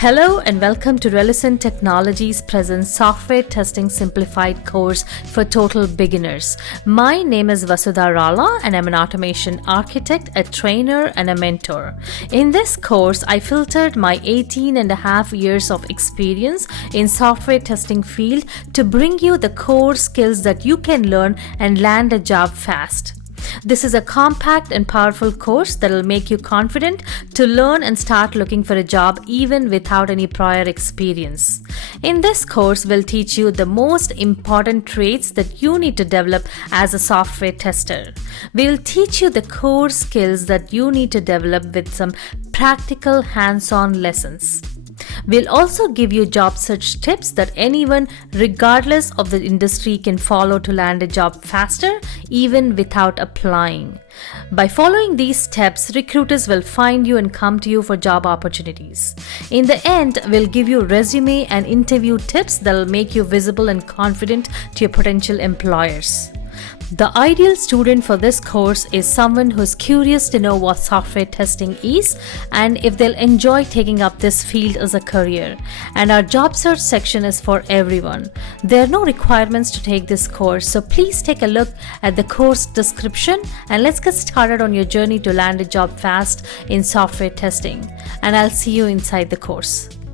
Hello and welcome to Relicent Technologies present Software Testing Simplified course for total beginners. My name is Vasudha Rala and I'm an automation architect, a trainer and a mentor. In this course, I filtered my 18 and a half years of experience in software testing field to bring you the core skills that you can learn and land a job fast. This is a compact and powerful course that will make you confident to learn and start looking for a job even without any prior experience. In this course, we'll teach you the most important traits that you need to develop as a software tester. We'll teach you the core skills that you need to develop with some practical hands-on lessons. We'll also give you job search tips that anyone, regardless of the industry, can follow to land a job faster, even without applying. By following these steps, recruiters will find you and come to you for job opportunities. In the end, we'll give you resume and interview tips that will make you visible and confident to your potential employers. The ideal student for this course is someone who's curious to know what software testing is and if they'll enjoy taking up this field as a career. And our job search section is for everyone. There are no requirements to take this course, so please take a look at the course description and let's get started on your journey to land a job fast in software testing. And I'll see you inside the course.